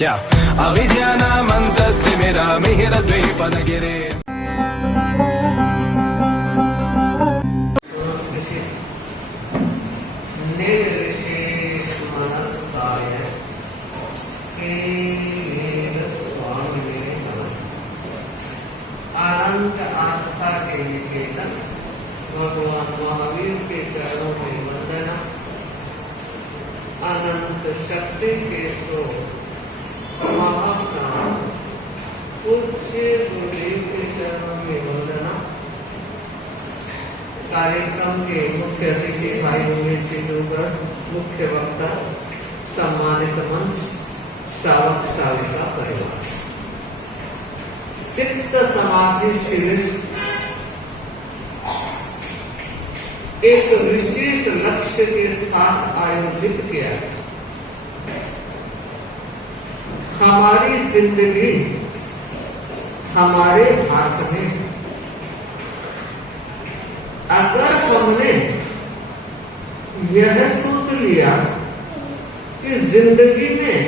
क्या अविद्यानामन्तस्तिमिरामिहिरद्वीपनगिरे अनंत आस्था के निकेतन भगवान महावीर के चरणों में वंदना। अनंत शक्ति के स्रोत महाप्राण पूज्य गुरुदेव के चरणों में वंदना। कार्यक्रम के मुख्य अतिथि भाई चित्रगढ़, मुख्य वक्ता, सम्मानित मंच, श्रावक श्राविका परिवार। चित्त समाधि शिविर एक विशेष लक्ष्य के साथ आयोजित किया। हमारी जिंदगी हमारे हाथ में। अगर हमने यह सोच लिया कि जिंदगी में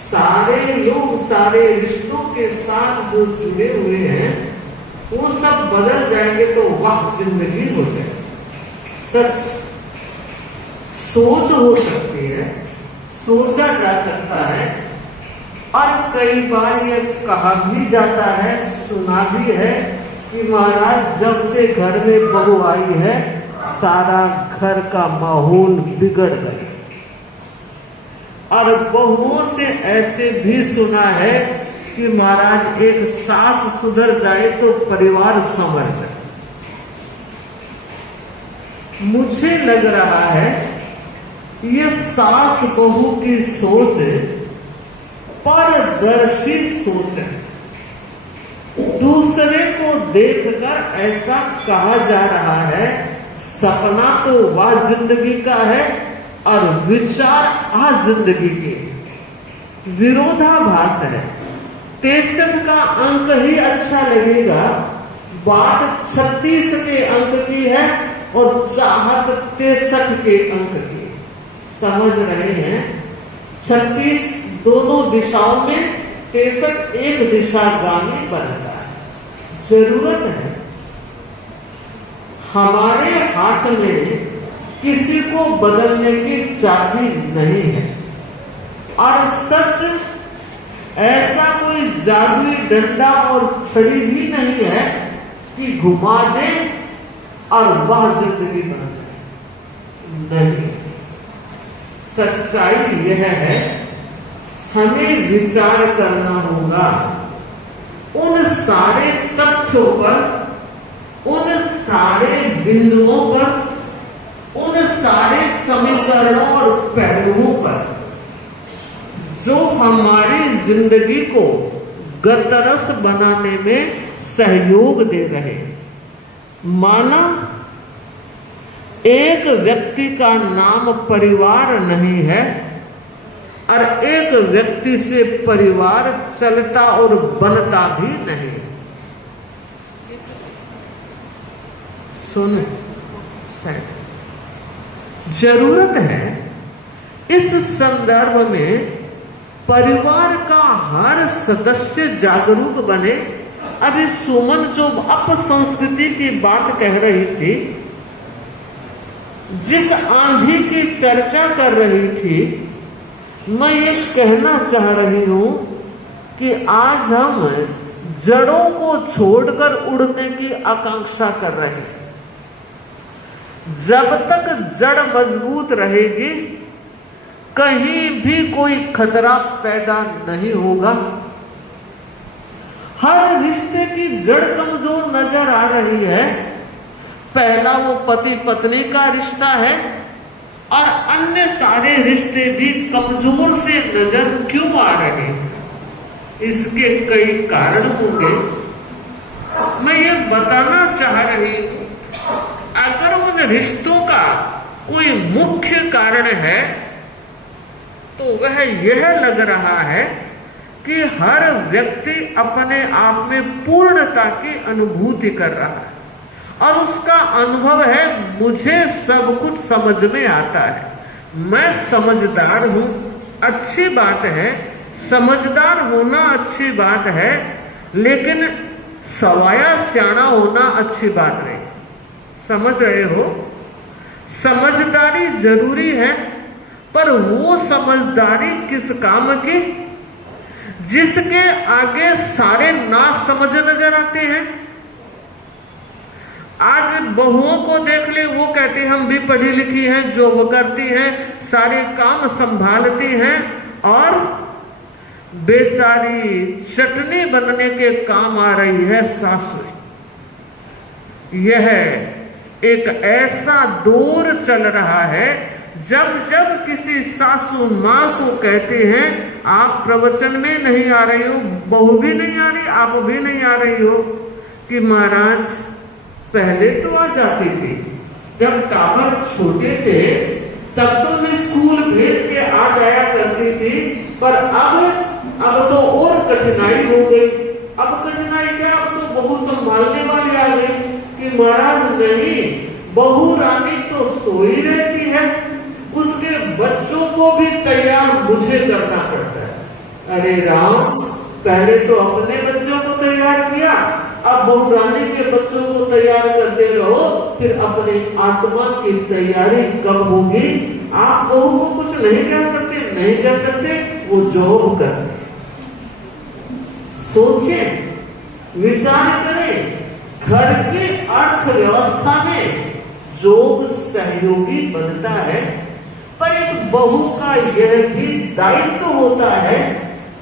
सारे लोग सारे रिश्तों के साथ जो जुड़े हुए हैं वो सब बदल जाएंगे तो वह जिंदगी हो जाएगी। सच सोच हो सकती है, सोचा जा सकता है, और कई बार ये कहा भी जाता है, सुना भी है कि महाराज जब से घर में बहू आई है सारा घर का माहौल बिगड़ गया। और बहुओं से ऐसे भी सुना है कि महाराज एक सास सुधर जाए तो परिवार संवर जाए। मुझे लग रहा है ये सास बहू की सोच पारदर्शी सोच है। दूसरे को देखकर ऐसा कहा जा रहा है सपना तो वह जिंदगी का है और विचार आ जिंदगी के। विरोधाभास है। 63 का अंक ही अच्छा लगेगा, बात 36 के अंक की है और चाहत 63 के अंक की। समझ रहे हैं? 36 दोनों दिशाओं में, 63 एक दिशागामी बनता है। जरूरत है हमारे हाथ में किसी को बदलने की चाबी नहीं है। और सच ऐसा कोई जादुई डंडा और छड़ी भी नहीं है कि घुमा दे और वह जिंदगी बन जाए। नहीं, सच्चाई यह है हमें विचार करना होगा उन सारे तथ्यों पर, उन सारे बिंदुओं पर, उन सारे समीकरणों और पहलुओं पर जो हमारी जिंदगी को गतरस बनाने में सहयोग दे रहे। माना एक व्यक्ति का नाम परिवार नहीं है और एक व्यक्ति से परिवार चलता और बनता भी नहीं। सुन, जरूरत है इस संदर्भ में परिवार का हर सदस्य जागरूक बने। अभी सुमन जो अपसंस्कृति की बात कह रही थी, जिस आंधी की चर्चा कर रही थी, मैं ये कहना चाह रही हूं कि आज हम जड़ों को छोड़कर उड़ने की आकांक्षा कर रहे हैं। जब तक जड़ मजबूत रहेगी कहीं भी कोई खतरा पैदा नहीं होगा। हर रिश्ते की जड़ कमजोर नजर आ रही है। पहला वो पति पत्नी का रिश्ता है और अन्य सारे रिश्ते भी कमजोर से नजर क्यों आ रहे हैं? इसके कई कारण होंगे। मैं ये बताना चाह रही हूं, अगर उन रिश्तों का कोई मुख्य कारण है तो वह यह लग रहा है कि हर व्यक्ति अपने आप में पूर्णता की अनुभूति कर रहा है और उसका अनुभव है मुझे सब कुछ समझ में आता है, मैं समझदार हूं। अच्छी बात है, समझदार होना अच्छी बात है, लेकिन सवाया सियाना होना अच्छी बात नहीं। समझ रहे हो? समझदारी जरूरी है, पर वो समझदारी किस काम की जिसके आगे सारे ना समझ नजर आते हैं। आज बहुओं को देख ले, वो कहती हैं हम भी पढ़ी लिखी हैं, जॉब करती हैं, सारे काम संभालती हैं, और बेचारी चटनी बनने के काम आ रही है सासू। यह एक ऐसा दौर चल रहा है जब जब किसी सासू माँ को कहते हैं आप प्रवचन में नहीं आ रही हो, बहू भी नहीं आ रही, आप भी नहीं आ रही हो, कि महाराज पहले तो आ जाती थी, जब टावर छोटे थे तब तो मैं स्कूल भेज के आ जाया करती थी, पर अब तो और कठिनाई हो गई। अब कठिनाई क्या, अब तो बहू संभालने वाली आ गई। कि महाराज नहीं, बहू रानी तो सोई रहती है, उसके बच्चों को भी तैयार मुझे करना पड़ता है। अरे राम, पहले तो अपने बच्चों को तैयार किया, अब बहू रानी के बच्चों को तैयार करते रहो, फिर अपने आत्मा की तैयारी कब होगी? आप बहू को कुछ नहीं कह सकते, नहीं कह सकते, वो जॉब कर। सोचें, विचार करें, घर की अर्थव्यवस्था में जॉब सहयोगी बनता है, पर एक बहू का यह भी दायित्व होता है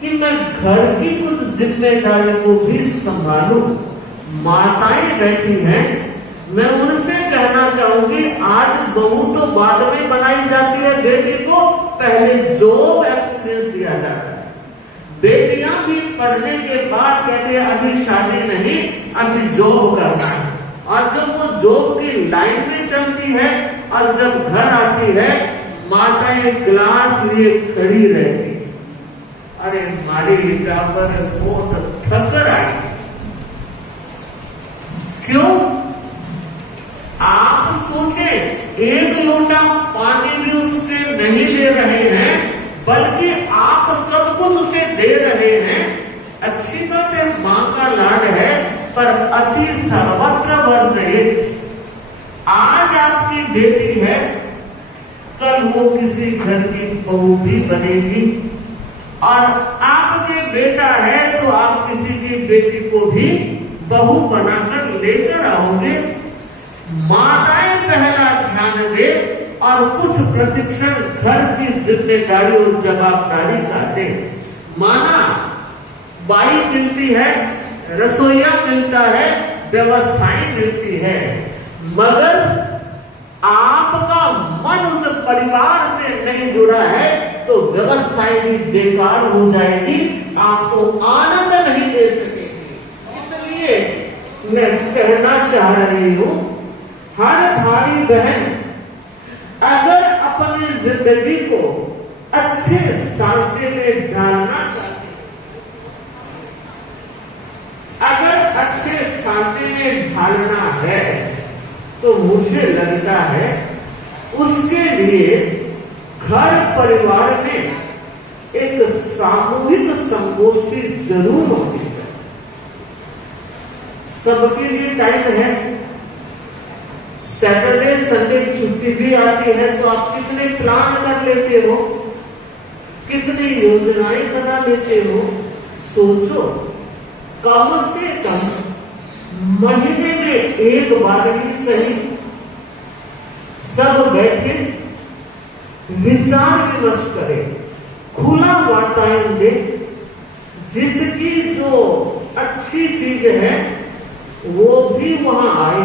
कि मैं घर की कुछ जिम्मेदारी को भी संभालूं। माताएं बैठी हैं, मैं उनसे कहना चाहूंगी, आज बहू तो बाद में बनाई जाती है, बेटी को पहले जॉब एक्सपीरियंस दिया जाता है। बेटियां भी पढ़ने के बाद कहते हैं अभी शादी नहीं, अभी जॉब करना है, और जब वो जॉब की लाइन में चलती है और जब घर आती है, माताएं गिलास लिए खड़ी रहती। अरे हमारी बेटा पर बहुत ठक्कर आई। क्यों? आप सोचे, एक लोटा पानी भी उससे नहीं ले रहे हैं, बल्कि आप सब कुछ उसे दे रहे हैं। अच्छी बात है, मां का लाड है, पर अति सर्वत्र वर्जित। आज आपकी बेटी है, कल वो किसी घर की बहू भी बनेगी, और आपके बेटा है तो आप किसी की बेटी को भी बहू बनाकर लेकर आओगे। माताएं पहला ध्यान दे और कुछ प्रशिक्षण घर की जिम्मेदारी और जवाबदारी का दे। माना बाई मिलती है, रसोईया मिलता है, व्यवस्थाएं मिलती है, मगर आपका मन उस परिवार से नहीं जुड़ा है तो व्यवस्थाएं भी बेकार हो जाएगी, आपको आनंद नहीं दे सकेगी। इसलिए मैं कहना चाह रही हूं, हर भाई बहन अगर अपनी जिंदगी को अच्छे सांचे में ढालना चाहते हैं, अगर अच्छे सांचे में ढालना है, तो मुझे लगता है उसके लिए घर परिवार में एक सामूहिक संगोष्ठी जरूर होनी चाहिए। सबके लिए टाइम है, सैटरडे संडे छुट्टी भी आती है, तो आप कितने प्लान कर लेते हो, कितनी योजनाएं बना लेते हो। सोचो, कम से कम महीने में एक बार भी सही सब बैठे विचार विमर्श करें, खुला वातावरण दे, जिसकी जो अच्छी चीज है वो भी वहां आए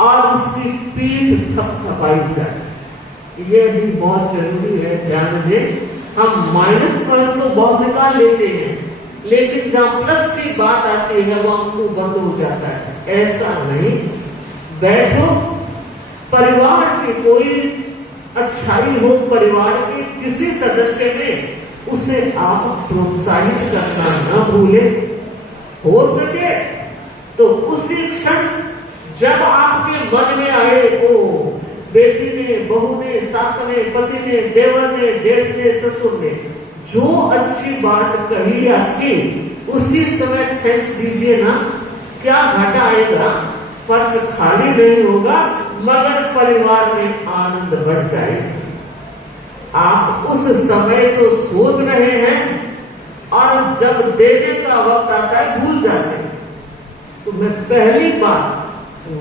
और उसकी पीठ थपथपाई जाए। ये भी बहुत जरूरी है, ध्यान दें। हम माइनस पॉइंट तो बहुत निकाल लेते हैं, लेकिन जहां प्लस की बात आती है वहां मुंह बंद हो जाता है। ऐसा नहीं, बैठो, परिवार की कोई अच्छाई हो, परिवार के किसी सदस्य में, उसे आप प्रोत्साहित करना न भूले। हो सके तो उसी क्षण जब आपके मन में आए, ओ बेटी ने, बहू ने, सास ने, पति ने, देवर ने, जेठ ने, ससुर ने, जो अच्छी बात कही या की उसी समय थैंक्स दीजिए ना, क्या घाटा आएगा? पर्स खाली नहीं होगा मगर परिवार में आनंद बढ़ जाएगा। आप उस समय तो सोच रहे हैं और जब देने का वक्त आता है भूल जाते हैं। तो मैं पहली बार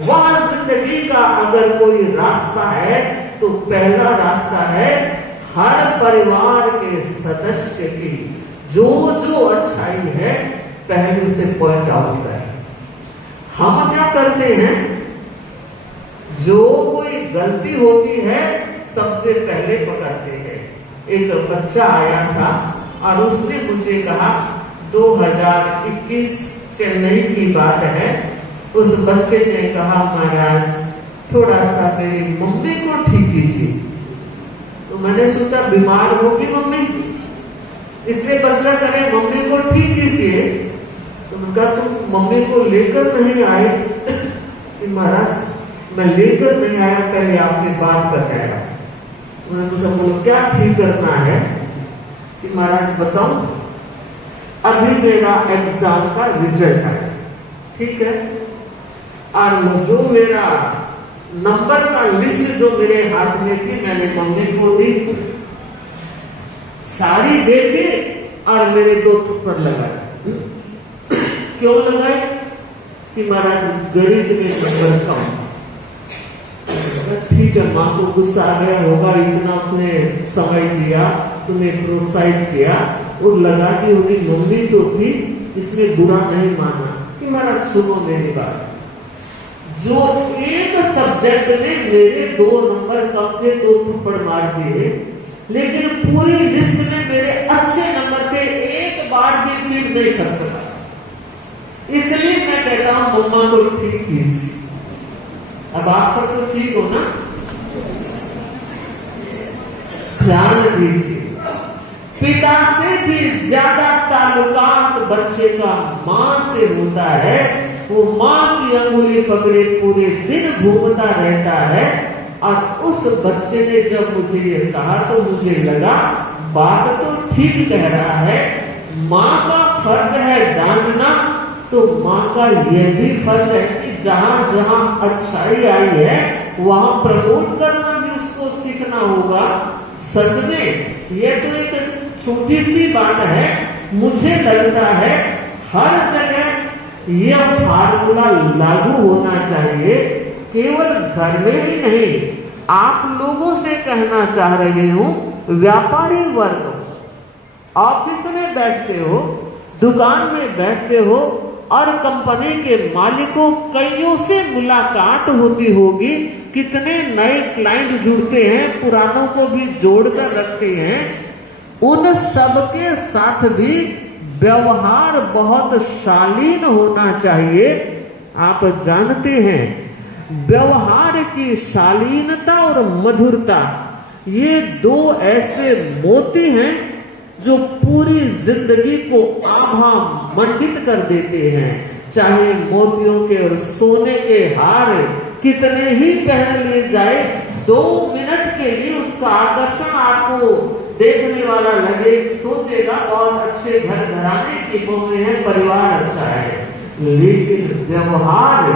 वह जिंदगी का अगर कोई रास्ता है तो पहला रास्ता है हर परिवार के सदस्य की जो जो अच्छाई है पहले उसे पॉइंट आउट करें। हम क्या करते हैं, जो कोई गलती होती है सबसे पहले पकड़ते हैं। एक बच्चा आया था और उसने मुझे कहा 2021 चेन्नई की बात है। उस बच्चे ने कहा महाराज थोड़ा सा मेरी मम्मी को ठीक कीजिए। तो मैंने सोचा बीमार होगी मम्मी, इसलिए बच्चा करे मम्मी को ठीक कीजिए। तो मैंने कहा तुम मम्मी को लेकर नहीं आए? कि महाराज मैं लेकर नहीं आया, पहले आपसे बात कर आया। मैंने तो सब बोलो क्या ठीक करना है? कि महाराज बताओ अभी मेरा एग्जाम का रिजल्ट आया, ठीक है, और जो मेरा नंबर का लिस्ट जो मेरे हाथ में थी मैंने मम्मी को दी, सारी देखे और मेरे 2 थप्पड़ लगाए। क्यों लगाए? कि महाराज गणित में नंबर कम। ठीक है, माँ को गुस्सा आ गया होगा, इतना उसने समय दिया, तुम्हें प्रोत्साहित किया और लगा दी होगी मम्मी तो थी, इसमें बुरा नहीं माना। कि महाराज सुनो मेरी बात, जो एक सब्जेक्ट में मेरे 2 नंबर कम थे, 2 थप्पड़ मार दिए, लेकिन पूरी लिस्ट में मेरे अच्छे नंबर थे, एक बार भी पीठ नहीं करता। इसलिए मैं कहता हूं मम्मा को ठीक कीजिए। अब आप सब तो ठीक हो ना? ध्यान दीजिए, पिता से भी ज्यादा ताल्लुकात बच्चे का मां से होता है। वो मां की अंगुली पकड़े पूरे दिन घूमता रहता है। और उस बच्चे ने जब मुझे ये कहा तो मुझे लगा बात तो ठीक कह रहा है, मां का फर्ज है डांटना, तो मां का यह भी फर्ज है कि जहां जहां अच्छाई आई है वहां प्रमोट करना भी उसको सीखना होगा। सच में ये तो एक छोटी सी बात है, मुझे लगता है हर जगह यह फार्मूला लागू होना चाहिए, केवल घर में ही नहीं। आप लोगों से कहना चाह रही हूं, व्यापारी वर्ग, ऑफिस में बैठते हो, दुकान में बैठते हो और कंपनी के मालिकों कईयों से मुलाकात होती होगी, कितने नए क्लाइंट जुड़ते हैं, पुरानों को भी जोड़कर रखते हैं। उन सबके साथ भी व्यवहार बहुत शालीन होना चाहिए। आप जानते हैं व्यवहार की शालीनता और मधुरता ये 2 ऐसे मोती हैं जो पूरी जिंदगी को आभा मंडित कर देते हैं। चाहे मोतियों के और सोने के हार कितने ही पहन लिए जाए, 2 मिनट के लिए उसका आकर्षण आपको देखने वाला लगे, सोचेगा बहुत अच्छे घर घराने की बहू है, परिवार अच्छा है, लेकिन व्यवहार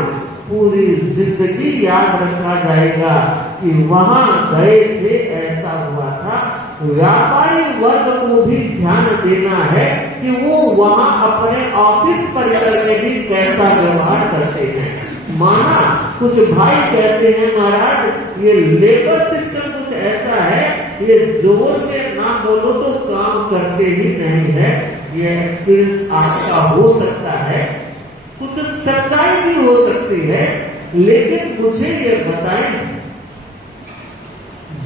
पूरी जिंदगी याद रखा जाएगा कि वहां गए थे ऐसा हुआ था। व्यापारी वर्ग को भी ध्यान देना है कि वो वहां अपने ऑफिस परिसर में भी कैसा व्यवहार करते हैं। माना कुछ भाई कहते हैं महाराज ये लेबर सिस्टम कुछ ऐसा है, ये जोर से ना बोलो तो काम करते ही नहीं है। ये एक्सपीरियंस आपका हो सकता है, कुछ सच्चाई भी हो सकती है, लेकिन मुझे ये बताएं,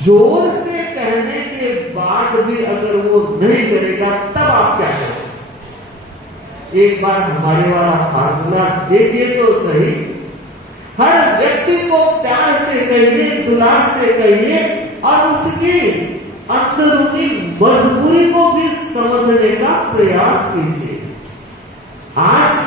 जोर से कहने के बाद भी अगर वो नहीं करेगा तब आप क्या करें? एक बार हमारे वाला फार्मूला देखिए तो सही। हर व्यक्ति को प्यार से कहिए, दुलार से कहिए और उसकी अंदरूनी मजबूरी को भी समझने का प्रयास कीजिए। आज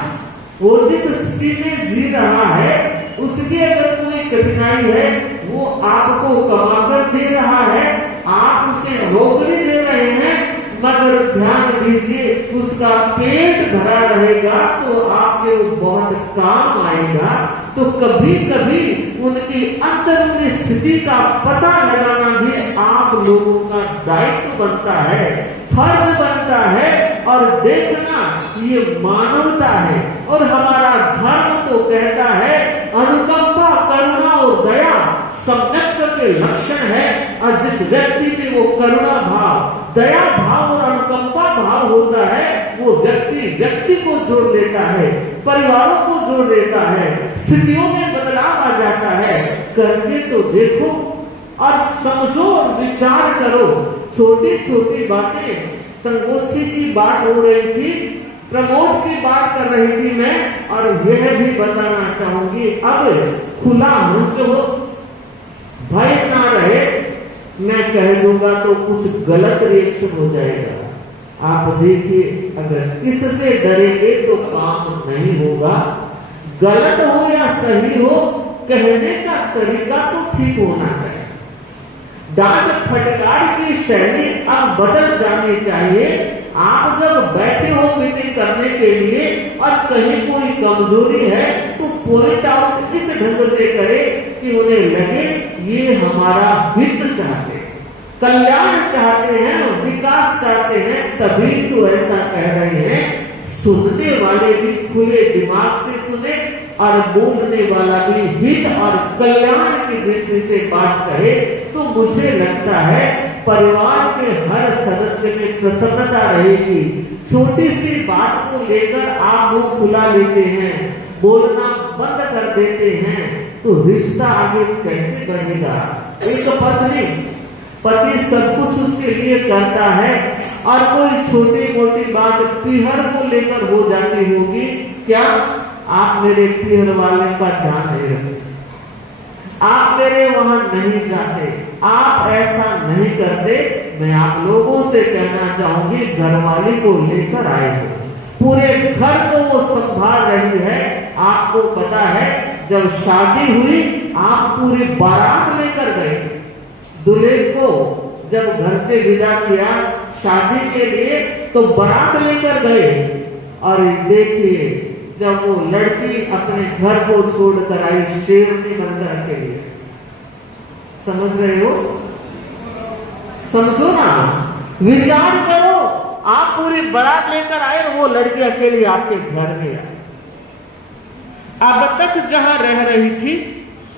वो जिस स्थिति में जी रहा है उसकी अगर कोई कठिनाई है, वो आपको कमाकर दे रहा है, आप उसे नौकरी दे रहे हैं, मगर ध्यान दीजिए उसका पेट भरा रहेगा तो आपके वो बहुत काम आएगा। तो कभी कभी उनकी अंदरूनी स्थिति का पता लगाना भी आप लोगों का दायित्व बनता है, फर्ज बनता है। और देखना ये मानवता है और हमारा धर्म तो कहता है अनुकंपा, करुणा और दया सम्यक्त के लक्षण है। और जिस व्यक्ति में वो करुणा भाव, दया भाव और अनुकंपा भाव होता है वो व्यक्ति को जोड़ लेता है, परिवारों को जोड़ लेता है, स्थितियों में बदलाव आ जाता है। करके तो देखो और समझो और विचार करो। छोटी छोटी बातें, संगोष्ठी की बात हो रही थी, प्रमोद की बात कर रही थी मैं, और यह भी बताना चाहूंगी अब खुला मंच हो, भय ना रहे। मैं कह दूंगा तो कुछ गलत रिएक्शन हो जाएगा। आप देखिए अगर इससे डरेंगे तो काम नहीं होगा। गलत हो या सही हो, कहने का तरीका तो ठीक होना चाहिए। डांट फटकार की शैली अब बदल जानी चाहिए। आप जब बैठे हो मीटिंग करने के लिए और कहीं कोई कमजोरी है तो पॉइंट आउट इस ढंग से करे कि उन्हें लगे ये हमारा हित चाहते हैं, कल्याण चाहते हैं, विकास चाहते हैं, तभी तो ऐसा कह रहे हैं। सुनने वाले भी खुले दिमाग से सुने और बोलने वाला भी हित और कल्याण की दृष्टि से बात कहे तो मुझे लगता है परिवार के हर सदस्य में प्रसन्नता रहेगी। छोटी सी बात को लेकर आप मुंह खुला लेते हैं, बोलना बंद कर देते हैं तो रिश्ता आगे कैसे बढ़ेगा। एक पति सब कुछ उसके लिए करता है और कोई छोटी मोटी बात पीहर को लेकर हो जाती होगी, क्या आप मेरे पीहर वाले का ध्यान नहीं रखते, आप मेरे वहां नहीं जाते, आप ऐसा नहीं करते। मैं आप लोगों से कहना चाहूंगी घरवाली को लेकर आए हो, पूरे घर को वो संभाल रही है। आपको पता है जब शादी हुई आप पूरी बारात लेकर गए, दूल्हे को जब घर से विदा किया शादी के लिए तो बारात लेकर गए। और देखिए जब वो लड़की अपने घर को छोड़कर आई शेरनी बनकर के लिए, समझ रहे हो, समझो ना, विचार करो। आप पूरी बारात लेकर आए और वो लड़की अकेली आपके घर में आई। अब तक जहां रह रही थी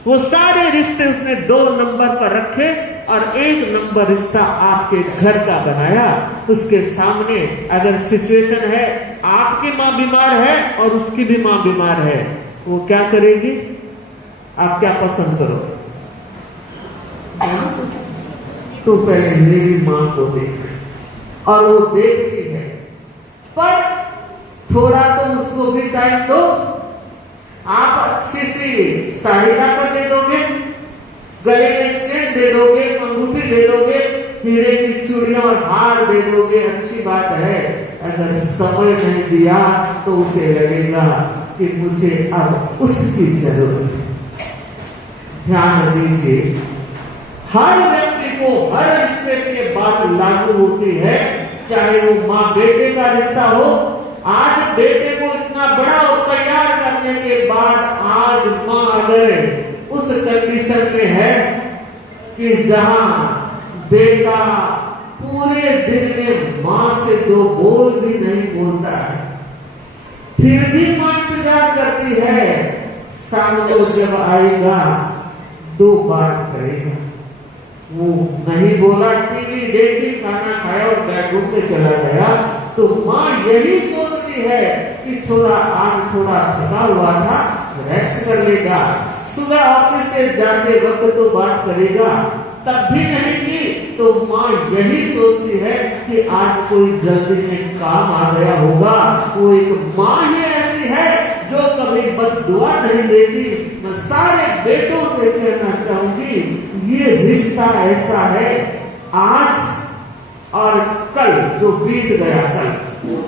वो सारे रिश्ते उसने 2 नंबर पर रखे और 1 नंबर रिश्ता आपके घर का बनाया। उसके सामने अगर सिचुएशन है आपकी मां बीमार है और उसकी भी मां बीमार है, वो क्या करेगी? आप क्या पसंद करोगे? तो पहले मेरी मां को देख, और वो देखती है, पर थोड़ा तो उसको भी टाइम दो। आप अच्छी सी साड़ी लाकर दे दोगे, गले में चेन दे दोगे, अंगूठी दे दोगे, हीरे की चूड़ियां और हार दे दोगे, अच्छी बात है। अगर समय नहीं दिया तो उसे लगेगा कि मुझे अब उसकी जरूरत है। ध्यान दीजिए, हर व्यक्ति को हर रिश्ते के बाद लागू होती है, चाहे वो माँ बेटे का रिश्ता हो। आज बेटे को इतना बड़ा और तैयार करने के बाद आज माँ अगर उस कंडीशन में है कि जहां बेटा पूरे दिन में माँ से 2 बोल भी नहीं बोलता है, फिर भी माँ इंतजार करती है शाम को जब आएगा 2 बात करेगा। वो नहीं बोला, टीवी देखी, खाना खाया और बेडरूम में चला गया, तो माँ यही सोचती है कि थोड़ा आज थोड़ा थका हुआ था, रेस्ट कर लेगा, सुबह ऑफिस से जाते वक्त तो बात करेगा, तब भी नहीं की तो माँ यही सोचती है कि आज कोई जल्दी में काम आ गया होगा। वो एक माँ ही ऐसी है जो कभी बद्दुआ नहीं देती। मैं सारे बेटों से कहना चाहूंगी, ये रिश्ता ऐसा है, आज और कल जो बीत गया कल,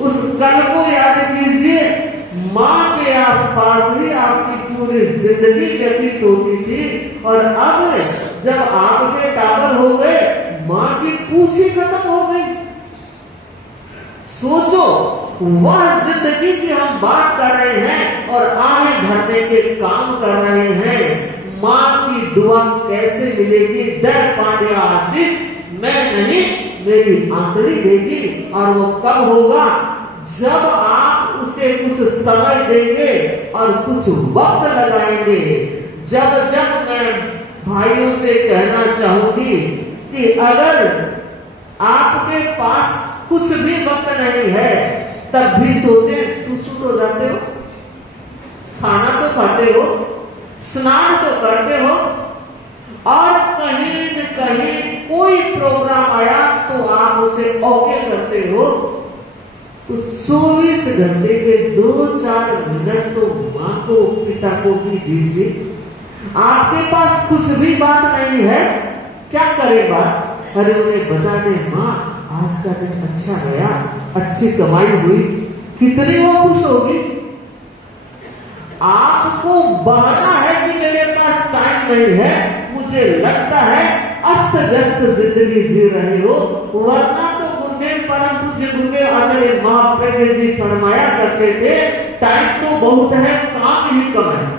उस कल को याद कीजिए। माँ के आसपास ही आपकी पूरी जिंदगी व्यतीत होती थी, और अब जब आपके टावर हो गए, माँ की पूछ ही खत्म हो गई। सोचो, वह जिंदगी की हम बात कर रहे हैं और आगे भरने के काम कर रहे हैं। माँ की दुआ कैसे मिलेगी? दर पांड्या आशीष मैं नहीं, मेरी आंतड़ी देगी। और वो कब होगा? जब आप उसे कुछ समय देंगे और कुछ वक्त लगाएंगे। जब जब मैं भाइयों से कहना चाहूंगी कि अगर आपके पास कुछ भी वक्त नहीं है, तब भी सोचे, सुसु तो जाते हो, खाना तो खाते हो, स्नान तो करते हो, और कहीं न कहीं कोई प्रोग्राम आया तो आप उसे ओके करते हो। तो 24 घंटे के 2-4 मिनट तो माँ को, पिता को भी दीजिए। आपके पास कुछ भी बात नहीं है, क्या करे बात? अरे उन्हें बता दे, माँ आज का दिन अच्छा गया, अच्छी कमाई हुई, कितनी वो खुश होगी। आपको बहाना है कि मेरे पास टाइम नहीं है, मुझे लगता है अस्त व्यस्त जिंदगी जी रहे हो। वरना तो गुरुदेव परम पूज्य गुरुदेव आचार्य महाप्रज्ञ जी फरमाया करते थे, टाइम तो बहुत है, काम ही कम है।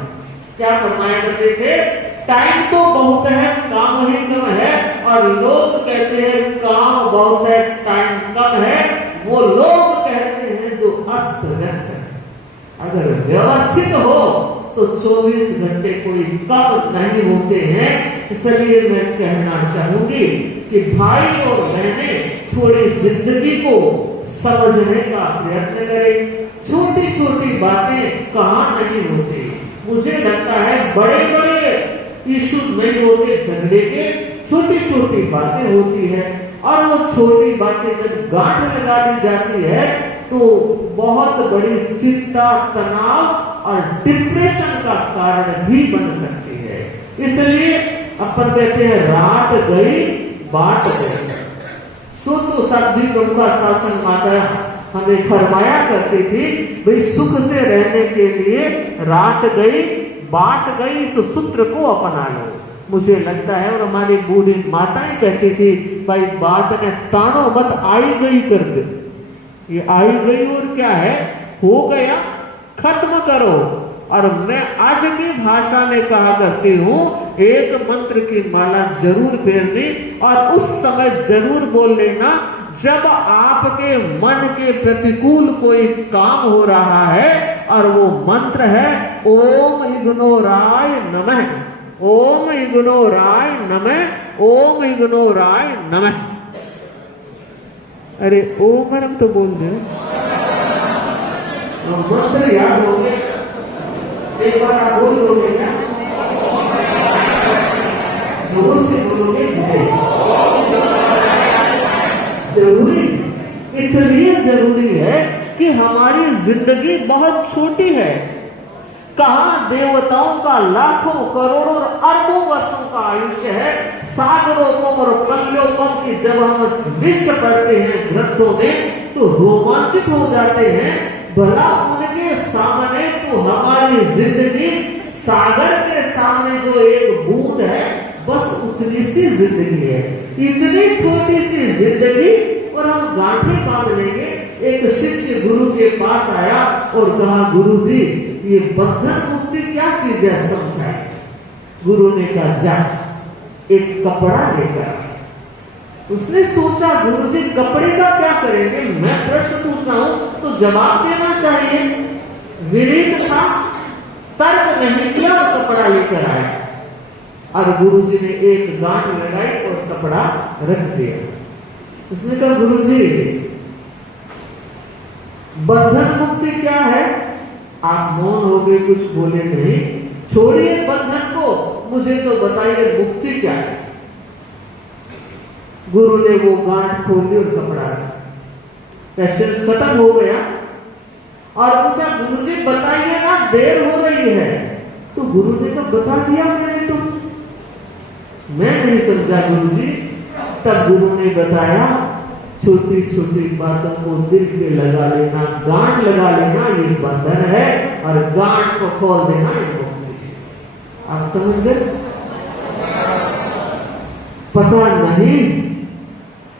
क्या फरमाया करते थे? टाइम तो बहुत है, काम ही कम है। और लोग कहते हैं काम बहुत है, टाइम कम है। वो लोग कहते हैं जो अस्त व्यस्त है। अगर व्यवस्थित हो तो 24 घंटे कोई कम नहीं होते हैं। इसलिए मैं कहना चाहूंगी कि भाई और बहनें थोड़ी जिंदगी को समझने का प्रयत्न करें। छोटी छोटी बातें कहाँ नहीं होती। मुझे लगता है बड़े बड़े इशू नहीं होते झगड़े के, छोटी छोटी बातें होती है। और वो छोटी बातें जब गांठ लगा दी जाती है तो बहुत बड़ी चिंता, तनाव और डिप्रेशन का कारण भी बन सकती है। इसलिए अपन कहते हैं रात गई बात गई। सोचो, साध्वी प्रमुखा शासन माता हमें फरमाया करती थी, भाई सुख से रहने के लिए रात गई बात गई, इस सूत्र को अपना लो। मुझे लगता है, और हमारी बूढ़ी माताएं कहती थी, भाई बात ने तानो मत, आई गई कर दे। ये आई गई और क्या है, हो गया, खत्म करो। और मैं आज की भाषा में कहा करती हूं, एक मंत्र की माला जरूर फेरनी और उस समय जरूर बोल लेना जब आपके मन के प्रतिकूल कोई काम हो रहा है। और वो मंत्र है ओम इग्नोराय नमः, ओम इग्नोराय नमः, ओम इग्नोराय नमः। अरे ओम हम तो बोल दे, मंत्र याद हो गए, एक बार आप बोल दोगे क्या? जोर से बोलोगे? जरूरी, इसलिए जरूरी है कि हमारी जिंदगी बहुत छोटी है। कहा देवताओं का लाखों करोड़ों और अरबों वर्षों का आयुष्य है। सागरोपम और कल्योपम की जब हम विश्व पढ़ते हैं ग्रंथों में तो रोमांचित हो जाते हैं। भला उनके सामने तो हमारी जिंदगी सागर के सामने जो एक बूंद है, बस उतनी सी जिंदगी है। इतनी छोटी सी जिंदगी और हम गांठे बांध लेंगे। एक शिष्य गुरु के पास आया और कहा, गुरुजी ये बंधन मुक्ति क्या चीज है, समझाए। गुरु ने कहा, जा एक कपड़ा लेकर। उसने सोचा, गुरुजी कपड़े का क्या करेंगे? मैं प्रश्न पूछ रहा हूं तो जवाब देना चाहिए। विनीत था, तर्क नहीं किया और कपड़ा लेकर आया। और गुरुजी ने एक गांठ लगाई और कपड़ा रख दिया। उसने कहा, गुरुजी बंधन मुक्ति क्या है? आप मौन हो गए, कुछ बोले नहीं। छोड़िए बंधन को, मुझे तो बताइए मुक्ति क्या है। गुरु ने वो गांठ खोल दी और कपड़ा, पैशंस खत्म हो गया। और पूछा, गुरुजी बताइए ना, देर हो रही है। तो गुरु ने तो बता दिया मैंने तो। मैं नहीं समझा गुरुजी। तब गुरु ने बताया, छोटी छोटी बातों को दिल पे लगा लेना, गांठ लगा लेना, ये बंधन है। और गांठ को खोल देना, ये मुक्ति है। आप समझ गए? पता नहीं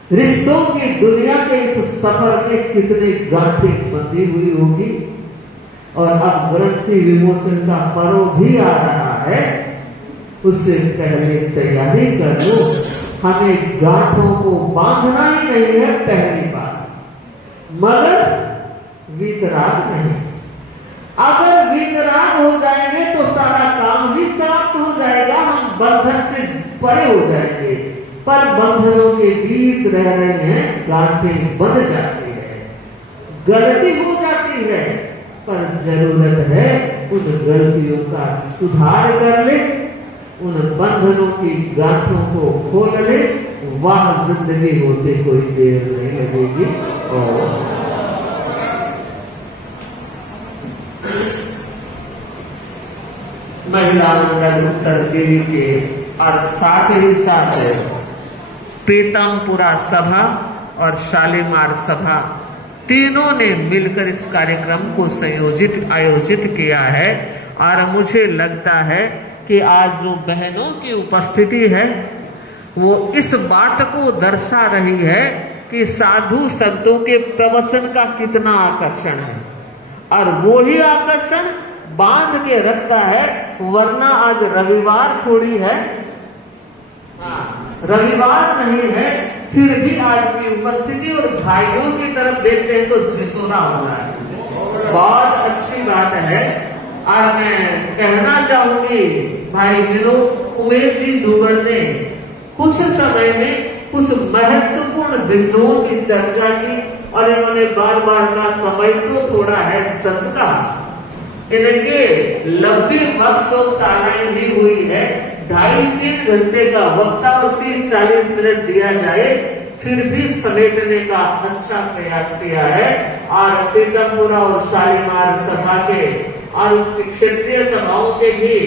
रिश्तों की दुनिया के इस सफर में कितनी गांठें बंधी हुई होगी। और अब ग्रंथि विमोचन का पर्व भी आ रहा है, उससे पहले तैयारी कर लो। हमें गांठों को बांधना ही नहीं है पहली बार, मगर वीतराग नहीं। अगर वीतराग हो जाएंगे तो सारा काम भी समाप्त हो जाएगा, हम बंधन से परे हो जाएंगे। पर बंधनों के बीच रह रहे हैं, गांठें बंध जाती है, गलती हो जाती है, पर जरूरत है उन गलतियों का सुधार कर ले, उन बंधनों की गांठों को खोल ले। वह जिंदगी होते कोई देर नहीं लगेगी। और महिला मंडल उत्तर देवी के और साथ ही साथ पीतमपुरा सभा और शालीमार सभा तीनों ने मिलकर इस कार्यक्रम को आयोजित किया है। और मुझे लगता है कि आज जो बहनों की उपस्थिति है वो इस बात को दर्शा रही है कि साधु संतों के प्रवचन का कितना आकर्षण है, और वो ही आकर्षण बांध के रखता है। वरना आज रविवार थोड़ी है, रविवार नहीं है, फिर भी आज की उपस्थिति और भाइयों की तरफ देखते हैं तो जिसोरा हो रहा है। बहुत अच्छी बात है। और मैं कहना चाहूंगी भाई विनोद कुबेर जी दुबड़ ने कुछ समय में कुछ महत्वपूर्ण बिंदुओं की चर्चा की, और इन्होंने बार बार का समय तो थोड़ा है सच का। इनके लंबी वर्कशॉपशालाएं भी हुई है, 2.5-3 घंटे का वक्ता और 30-40 मिनट दिया जाए, फिर भी समेटने का अच्छा प्रयास किया है। और पीतमपुरा और शालीमार सभा के और उसकी क्षेत्रीय सभाओं के भी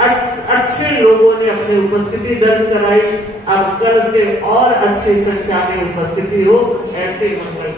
अच्छे लोगों ने अपनी उपस्थिति दर्ज कराई। अब कल से और अच्छी संख्या में उपस्थिति हो, ऐसे मंगल